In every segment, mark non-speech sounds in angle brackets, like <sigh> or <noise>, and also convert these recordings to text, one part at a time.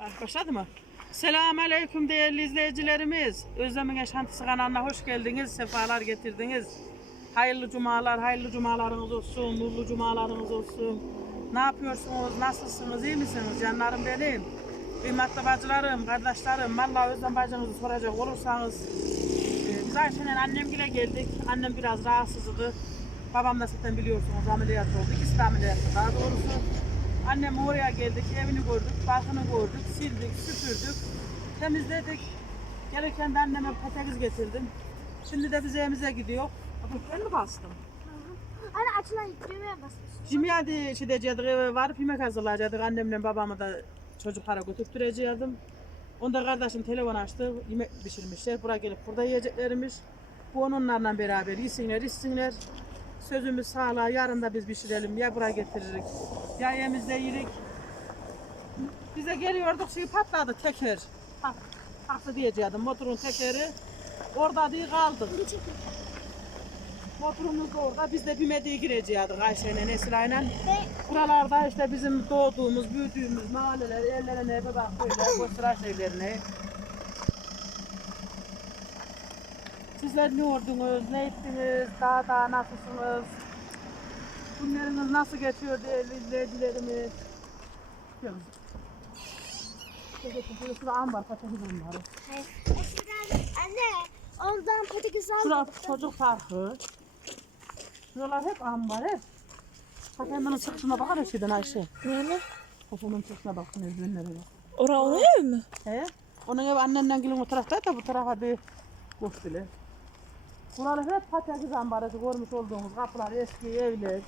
Ah, başladı mı? Selamun Aleyküm değerli izleyicilerimiz. Özlem'in Yaşantısı kanalına hoş geldiniz, sefalar getirdiniz. Hayırlı cumalar, hayırlı cumalarınız olsun, nurlu cumalarınız olsun. Ne yapıyorsunuz, nasılsınız, iyi misiniz canlarım benim? Kıymetli bacılarım, kardeşlerim, vallahi Özlem bacınızı soracak olursanız e, biz Ayşe'nin annemgile geldik. Annem biraz rahatsızdı. Babam da zaten biliyorsunuz ameliyat oldu. İkisi de ameliyattı daha doğrusu. Annem oraya geldik, evini gördük, barkını gördük, sildik, süpürdük, temizledik. Gelirken de anneme patates getirdim. Şimdi de biz evimize gidiyor. Abi ben mi bastım? Anne açılan düğmeye basmış. Şimdi hadi şey diyecektik, eve varıp yemek hazırlayacaktık. Annemle babamı da çocuklara götürtürecektim. Onda kardeşim telefon açtı, yemek pişirmişler. Buraya gelip burada yiyeceklermiş. Bu onlarla beraber yesinler, içsinler. Sözümüz sağlığa, yarın da biz pişirelim. Ya buraya getiririk, ya evimizde yirik. Bize geliyorduk, şey patladı teker. Tak, taktı diyecektim, motorun tekeri. Orada diye kaldık. Motorumuz da orada, biz de Bimedi'ye girecektik Ayşe'yle. Ve Buralarda işte bizim doğduğumuz, büyüdüğümüz mahalleler, evlerine bir bak böyle, göster evlerine. Sizler ne ordunuz, ne ettiniz, daha daha nasılsınız? Günleriniz nasıl geçiyor değerli izleyicilerimiz? Yok. Şurada şurada ambar, patates ambarı. hayır. Eskiden anne ondan patates Şurada aldım. çocuk parkı. Şuralar hep ambar hep. Pakemenin çıkışına bakar şeyden Ayşe. Yani Pakemenin çıkışına bak, merdivenlere bak. ora onun ev mi? He? Onun evi annenden gelin o tarafta da bu tarafa bir koştular. Buralar hep patates ambarası görmüş olduğumuz kapılar, eski evler.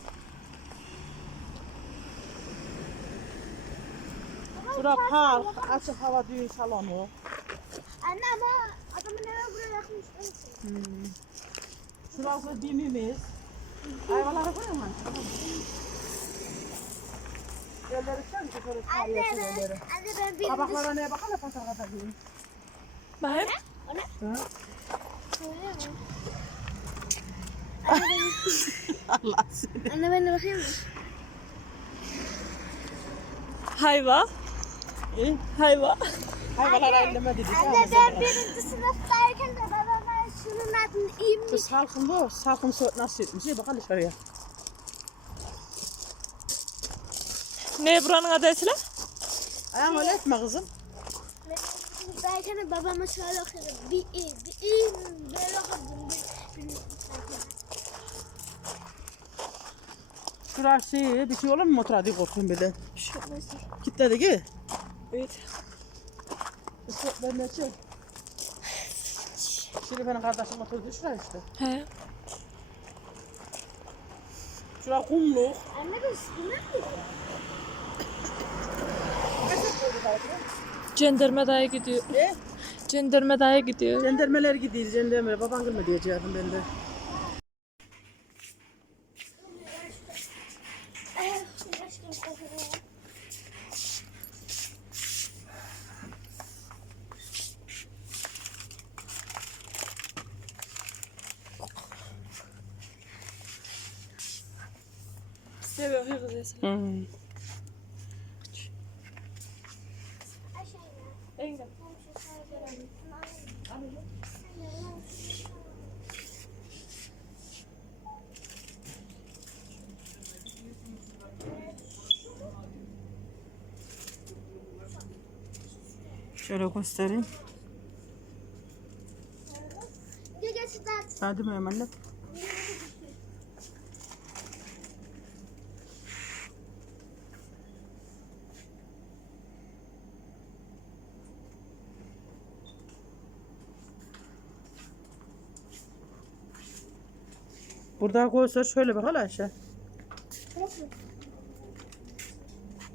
Şura park, açık hava düğün salonu. Anne ama adamın evi buraya yakmış. Hmm. Şurası bimimiz. Ayvaları koyuyor mu? Yerleri sen ki şöyle ben, yerleri. anne ben bir Tabaklara neye bakalım patak atayım. Bakayım. Hı? Söylüyor mu? Allah seni. Anne ben de bakayım mı? Hayva. İyi. Hayva. Hayvalar elleme dedik. Anne ben birinci sınıftayken de babama şunun adını Bu İmmiş. salkın bu. Salkın su nasıl etmiş? İyi bakalım şuraya. Ne buranın adı Esra? Ayağım öyle etme kızım. De babama şöyle okudum. Bir bir i, böyle okudum. Bir, birinci sınıftayken. Şurası bir şey olur mu motor hadi korkun böyle. Şu nasıl? Kitledi ki. Evet. Ben ne çek. Şimdi benim kardeşim değil şuraya işte. He. Şura kumluk. Anne ben sıkılmıyor muyum? Cenderme daya gidiyor. E? Cenderme daya gidiyor. Cendermeler gidiyor. Cendermeler. Baban mı diyecektim ben de. Eh, uğraştım kafana. Ne bakıyor kız Esra? Hmm. Aşağıya. Engin. Ben şu sarıyorum. Şöyle göstereyim. Hadi mi anne? Burada göster şöyle bak hele Ayşe.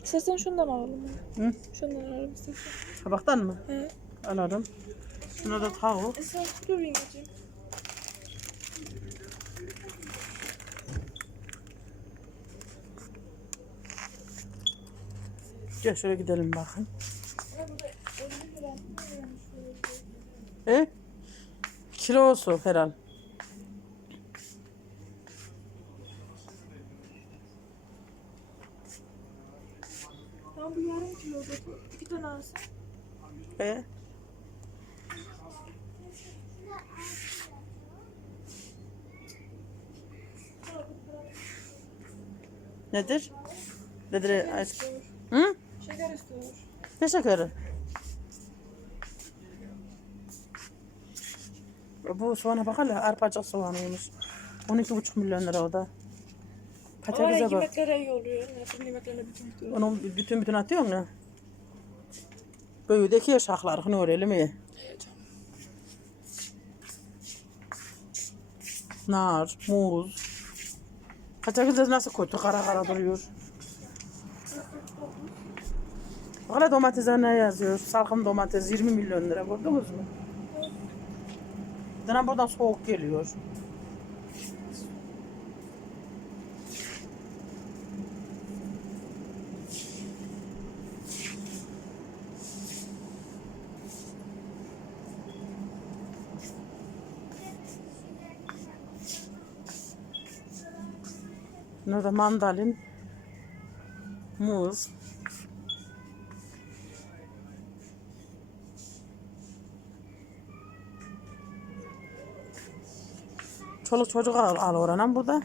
İstersen şundan alalım. Hı? Şundan alalım istersen. Tabaktan mı? He. Alalım. Şuna da tavuk. Dur yengeciğim. Gel şöyle gidelim bakın. E? Kilosu herhal. Tamam bu yarım kilo. İki tane alsın. E? Nedir? Nedir? Hı? Şeker istiyor. Ne şekeri? Bu soğana bak hele arpacık soğanıymış. 12,5 milyon lira o da. Patatese bak. yemeklere iyi oluyor. Nefret yemeklerine bütün tutuyor. Onu bütün bütün atıyorsun ya. Böyüdeki yaşaklar ne öyle mi? Nar, muz. Patatesi nasıl kötü kara kara duruyor. Bak hele domatese ne yazıyor? Salkım domates 20 milyon lira gördünüz mü? Dönem buradan soğuk geliyor. Burada mandalin, muz. Çoluk çocuk al, al oradan burada.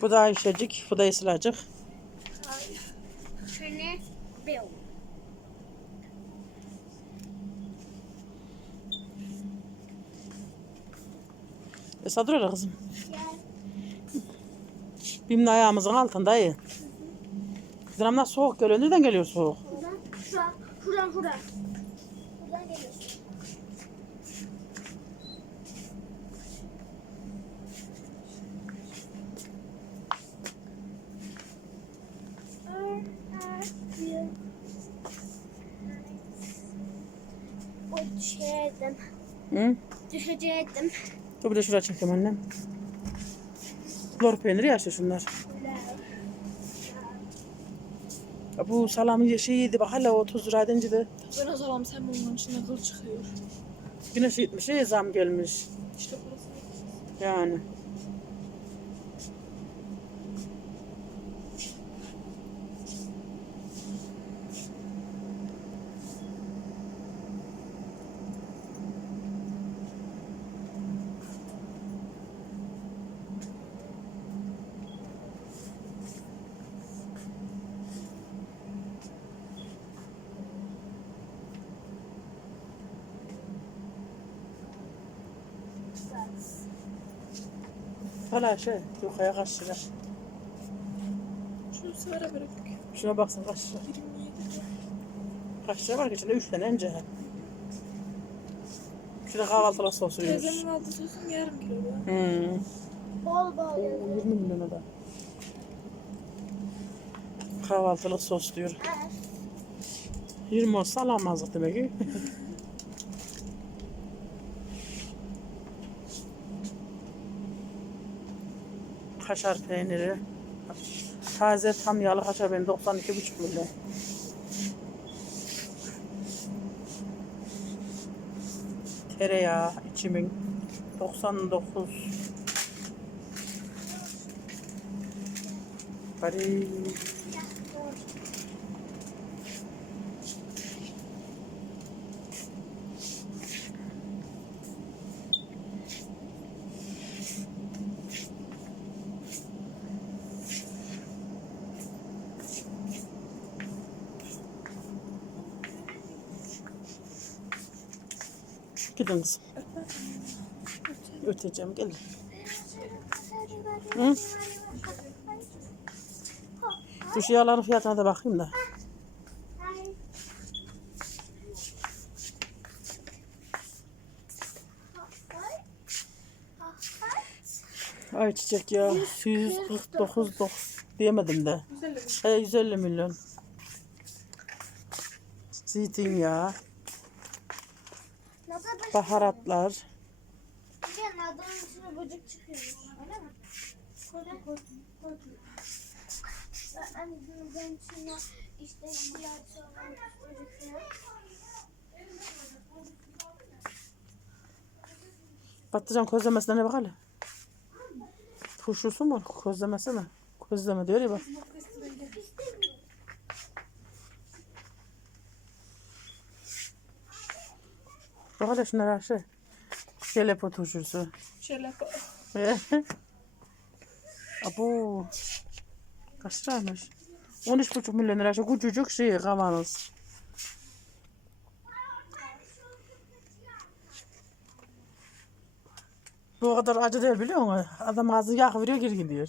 Bu da Ayşecik, bu da Esracık. Şöyle bir. Esra dur kızım. De ayağımızın altında iyi. Kızım nasıl soğuk geliyor? Nereden geliyor soğuk? Buradan, şuradan, şuradan, şuradan. Buradan geliyorsun. O düşerdim. Hı? Düşecektim. Dur bir de şuraya çekeyim annem. Lor peyniri yaşıyor şunlar. Ya Bu salamı şeyiydi bak hala 30 lira edince de Ben o zaman sen bunun içine kıl çıkıyor. güneş gitmiş şey zam gelmiş. İşte burası. Yani. Hala şey yukarıya kaç lira. Şunu sigara bıraktık. Şuna baksana kaç lira. 27 lira. Kaç lira var ki içinde 3 tane ence. Şurada kahvaltılık sosuymuş. Teyzemin aldığı sosun yarım kilo. Hmm. Bol bol yazıyor. 20 milyona da. Kahvaltılık sos diyor. 20 olsa alamazdık demek ki. <laughs> kaşar peyniri. Taze tam yağlı kaşar peyniri 92,5 milyon. Tereyağı içimin 99 Bari Kızım. Öteceğim gelin. Hı? Dur şu yağların fiyatına da bakayım da. Ay çiçek ya. 149 dok diyemedim de. Güzel de He 150 milyon. Zeytinyağı, baharatlar. Patlıcan közlemesine ne bak hele. Turşusu mu? Közlemesi mi? Közleme diyor ya bak. Bak hele şunlar aşı. Jelepo turşusu. <laughs> Bak. Abo. Kaç liraymış? 13,5 milyon lira şu küçücük şey kavanoz. Bu kadar acı değil biliyor musun? Adam ağzını yakıveriyor geri gidiyor.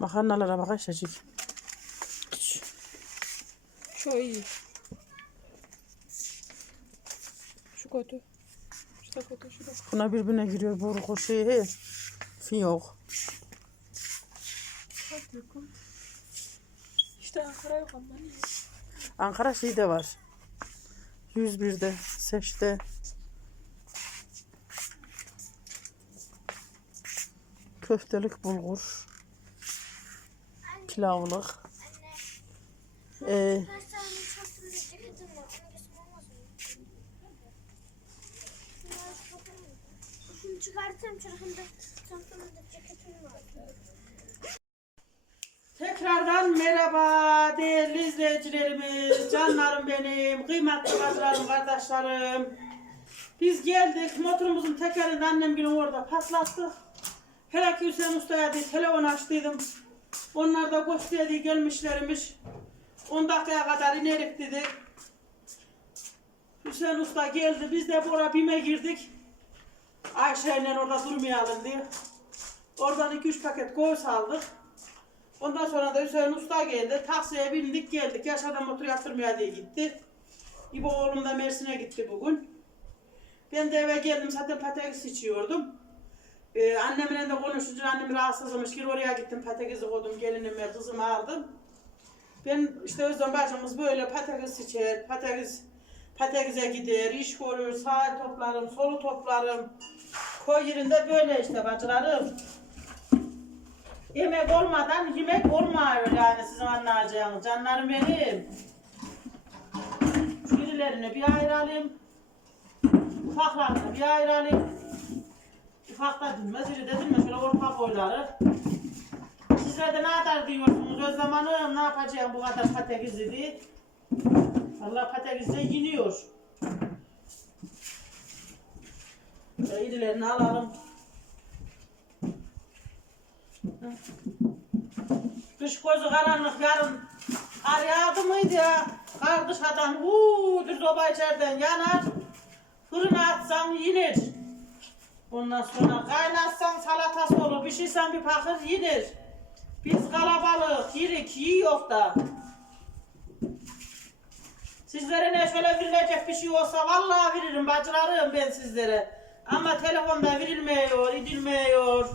Makarnalara bak aşağıcık. Şu iyi. Şu kötü. Şu da kötü, şu da. Buna birbirine giriyor burgu şeyi. Fiyok. İşte Ankara yok ama niye? Ankara şeyde var. 101'de, Seç'te. Köftelik bulgur. Pilavlık. Ee, Kaç tane çantamda ceketim var. Onu giysim olmaz mı? Bunları çıkartayım mı? Şunu çıkartayım çarkımda çantamda ceketim var. Tekrardan merhaba değerli izleyicilerimiz, canlarım benim, kıymetli bacılarım, kardeşlerim. Biz geldik, motorumuzun tekerini annem günü orada patlattık. Hele ki Hüseyin Usta'ya diye telefon açtıydım. Onlar da gösterdi gelmişlermiş. 10 dakikaya kadar inerik dedi. Hüseyin Usta geldi, biz de bu ara BİM'e girdik. Ayşe'yle orada durmayalım diye. Oradan 2-3 paket göğüs aldık. Ondan sonra da Hüseyin Usta geldi. Taksiye bindik geldik. Yaşadan motor yaptırmaya diye gitti. İbo oğlum da Mersin'e gitti bugün. Ben de eve geldim zaten patates içiyordum. Ee, annemle de konuşunca annem rahatsızmış. Gir oraya gittim patatesi koydum gelinime kızımı aldım. Ben işte özlem başımız böyle patates içer, patates patatese gider, iş görür, sağ toplarım, solu toplarım. Koy yerinde böyle işte bacılarım. Yemek olmadan yemek olmuyor yani sizin anlayacağınız. Canlarım benim. Şu irilerini bir ayıralım. Ufaklarını bir ayıralım. Ufak da dinmez, iri de dinmez. Şöyle orta boyları. Sizler de ne kadar diyorsunuz Özlem Hanım? Ne yapacağım bu kadar patatesi diye. Allah patates de yeniyor. Şöyle irilerini alalım. Kış gözü karanlık yarın kar yağdı mıydı ya? Kar dışarıdan uuu bir soba içeriden yanar. Fırına atsan yenir. Ondan sonra kaynatsan salatası olur. Pişirsen bir pakır yenir. Biz kalabalık, yirik, yiyor da. Sizlere ne şöyle verilecek bir şey olsa vallahi veririm bacılarım ben sizlere. Ama telefonda verilmiyor, edilmiyor.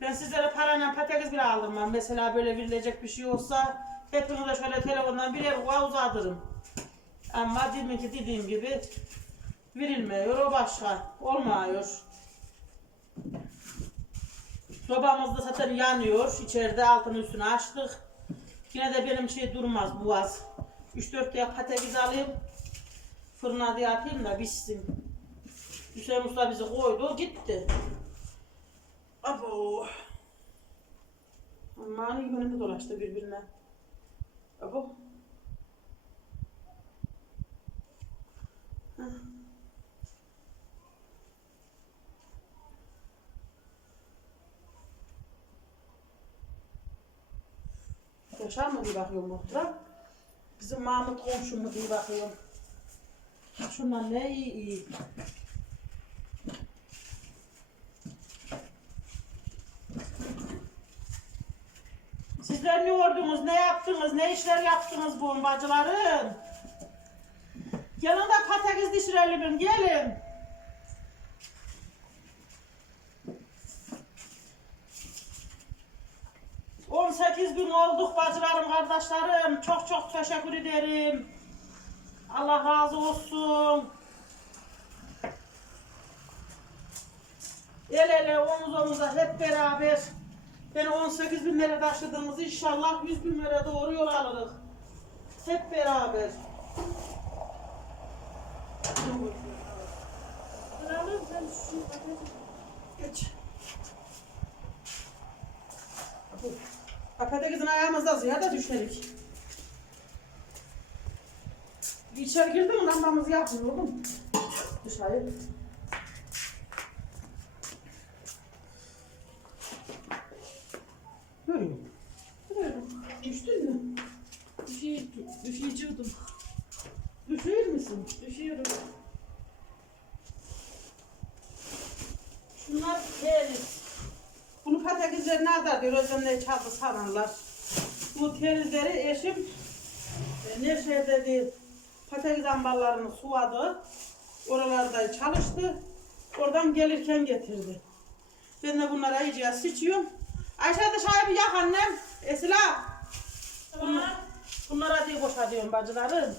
Ben sizlere parayla patates bile aldırmam. Mesela böyle verilecek bir şey olsa hepinize şöyle telefondan birer kuva uzatırım. Ama demin ki dediğim gibi verilmiyor. O başka. Olmuyor. Sobamız da zaten yanıyor. İçeride altını üstünü açtık. Yine de benim şey durmaz boğaz. 3-4 tane patates alayım. Fırına diye atayım da pişsin. Hüseyin Usta bizi koydu gitti. Abo. Aman gibi dolaştı birbirine. Abo. Heh. Yaşar mı bir bakıyorum muhtıra? Bizim Mahmut komşum diye bakıyorum. Şunlar ne iyi iyi. Sizler ne gördünüz, ne yaptınız, ne işler yaptınız bu bacılarım? Gelin de patates dişirelim, gelin. Kardeşlerim. Çok çok teşekkür ederim. Allah razı olsun. El ele, omuz omuza hep beraber. Ben 18 bin lira taşıdığımız inşallah 100 bin lira doğru yol alırız. Hep beraber. Geç. Patatesin ayağımızda ziyade düşerik. İçeri girdin mi lambamızı yakmıyor oğlum. Dışarı. Diyor, özlemle çaldı sanarlar. Bu terizleri eşim e, Nevşehir dedi patates ambarlarını suvadı. Oralarda çalıştı. Oradan gelirken getirdi. Ben de bunları iyice sıçıyorum. Ayşe dışarı bir yak annem. Esila. Bunlar, bunlara diye boşatıyorum bacılarım.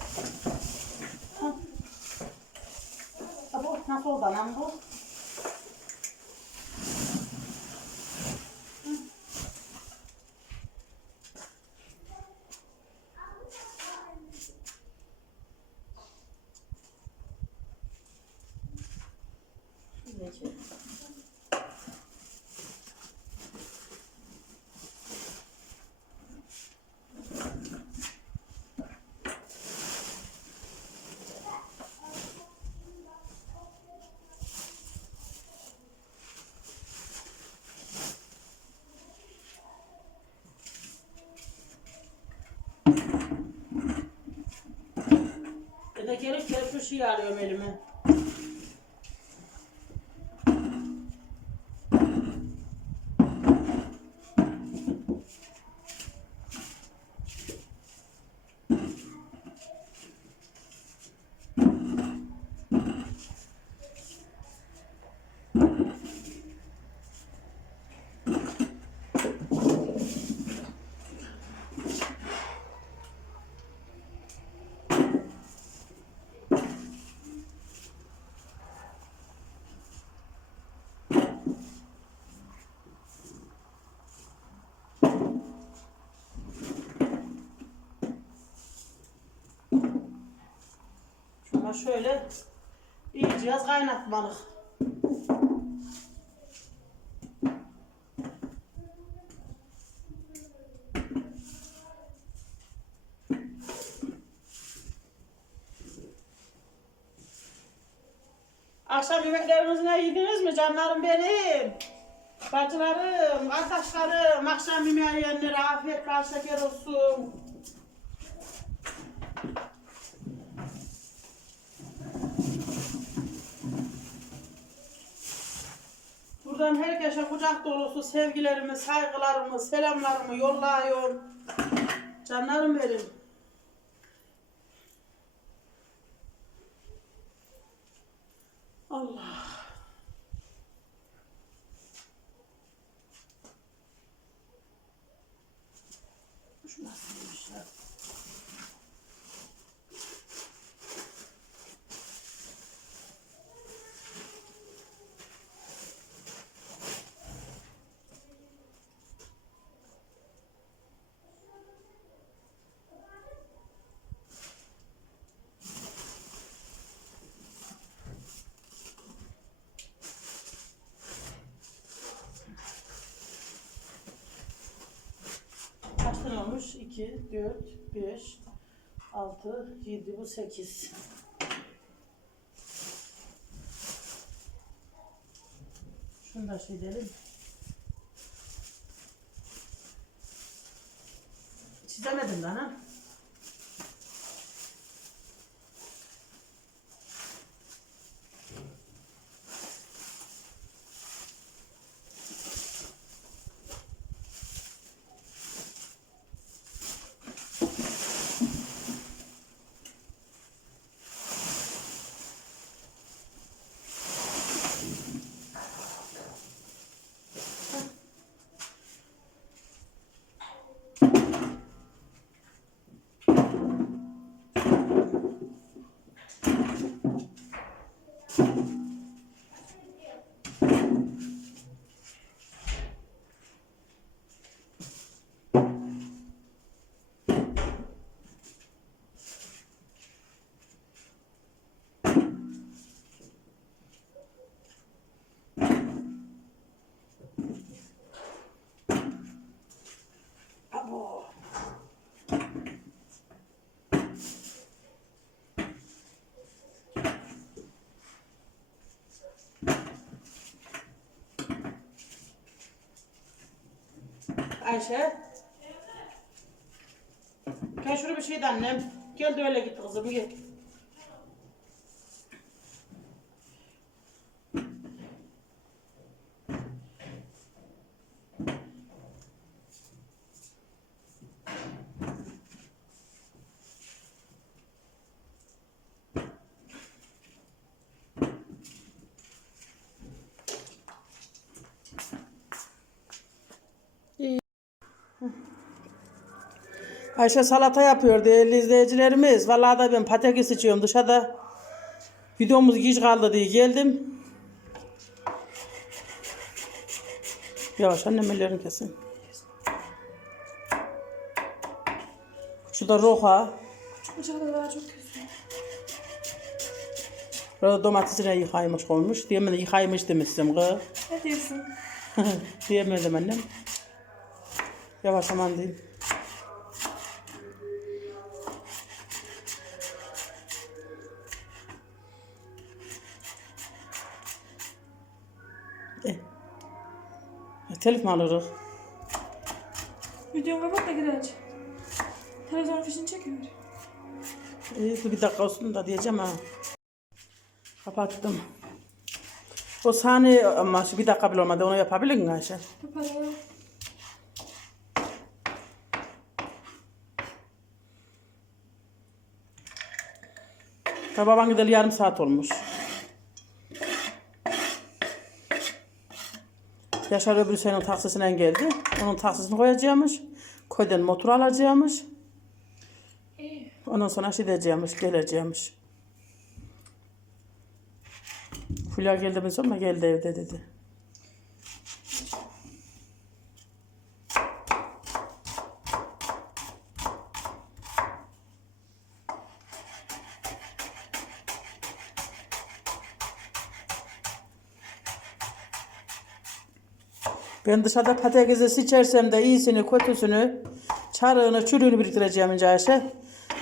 Hı. Ha, Bu nasıl oldu anam bu? Peki. Ben de gelip gelip şu şeyi arıyorum elime. Şöyle iyice yaz kaynatmalık. Akşam yemeklerinizi ne yediniz mi canlarım benim? Bacılarım, kardeşlerim, akşam yemeği yiyenlere afiyet bal şeker olsun. Buradan herkese kucak dolusu sevgilerimi, saygılarımı, selamlarımı yolluyorum. Canlarım benim. Allah. Şu nasılmış ya? Kaç tane olmuş? 2, 4, 5, 6, 7, bu 8. Şunu da şey. Ayşe. Gel şuraya bir şey de annem. Gel de öyle git kızım gel. Ayşe salata yapıyor değerli izleyicilerimiz. Vallahi da ben patates içiyorum dışarıda. Videomuz geç kaldı diye geldim. Yavaş annem ellerini kesin. Roha. Şu çok kötü. Burada domatesine yıkaymış koymuş. Diyemedim yıkaymış demiştim kız. Ne diyorsun? <laughs> Diyemedim annem. Yavaş aman diyeyim. Telif mi alırız? Videomu kapat da geri aç. Televizyon fişini çekiyor. İyi bir dakika olsun da diyeceğim ha. Kapattım. O sahne ama şu bir dakika bile olmadı onu yapabilir misin Ayşe? Yaparım. Ta baban gideli yarım saat olmuş. Yaşar öbürü senin taksisine geldi. Onun taksisini koyacakmış. Köyden motor alacakmış. İyi. Ondan sonra şey diyecekmiş, geleceğimiş. Fulya geldi mi sonra geldi evde dedi. Ben dışarıda patatesi seçersem de iyisini, kötüsünü, çarığını, çürüğünü biriktireceğim ince Ayşe.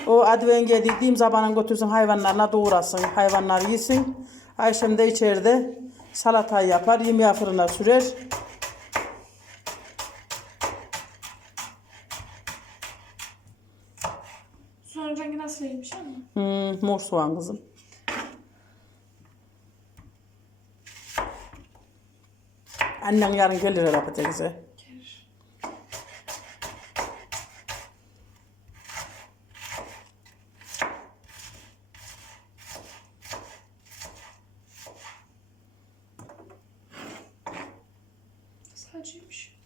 O advenge dediğim zamanın götürsün hayvanlarına doğurasın. Hayvanlar yesin. Ayşem de içeride salatayı yapar, yemeği fırına sürer. Rengi nasıl iyiymiş ama. Hmm, mor soğan kızım. Annen yarın gelir herhalde patatese. Gelir. Sadece'ymiş.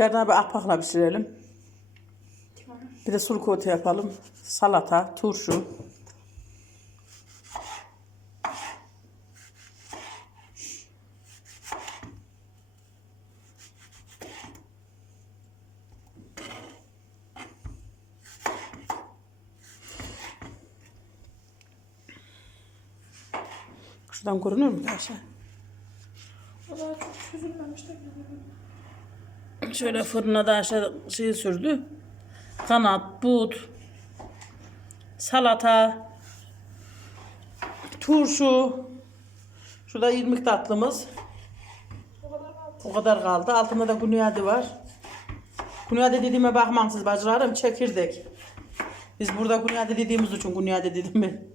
Yarın bir ahpakla pişirelim. Bir de sulu kote yapalım. Salata, turşu. Şuradan görünüyor mu Ayşe? O daha çok çözülmemiş de. Şöyle fırına da aşağı şey sürdü. Kanat, but, salata, turşu. Şurada irmik tatlımız. O kadar kaldı. Altında da kunyadi var. Kunyadi dediğime bakmayın siz bacılarım. Çekirdek. Biz burada kunyadi dediğimiz için kunyadi dedim ben.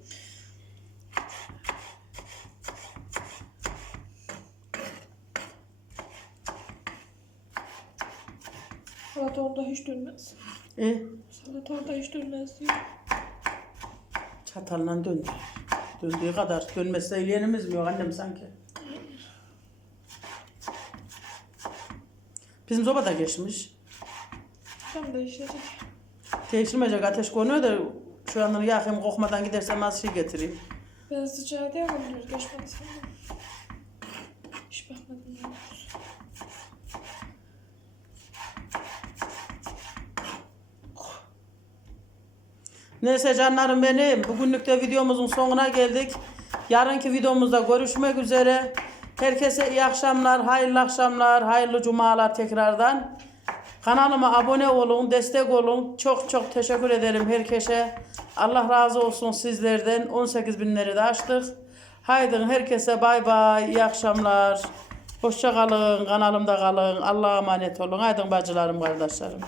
Salata orada hiç dönmez. E, Salata orada hiç dönmez diyor. çatalla döndü. Döndüğü kadar. Dönmezse eleyenimiz mi yok annem sanki? Bizim soba da geçmiş. Tam değişecek. Değiştirmeyecek ateş konuyor da şu anları yakayım kokmadan gidersem az şey getireyim. Ben sıcağı diye bakıyoruz. Geçmedi sandım. Hiç bakmadım. ya. Neyse canlarım benim. Bugünlük de videomuzun sonuna geldik. Yarınki videomuzda görüşmek üzere. Herkese iyi akşamlar, hayırlı akşamlar, hayırlı cumalar tekrardan. Kanalıma abone olun, destek olun. Çok çok teşekkür ederim herkese. Allah razı olsun sizlerden. 18 binleri de açtık. Haydi herkese bay bay, iyi akşamlar. Hoşça kalın, kanalımda kalın. Allah'a emanet olun. Haydi bacılarım, kardeşlerim.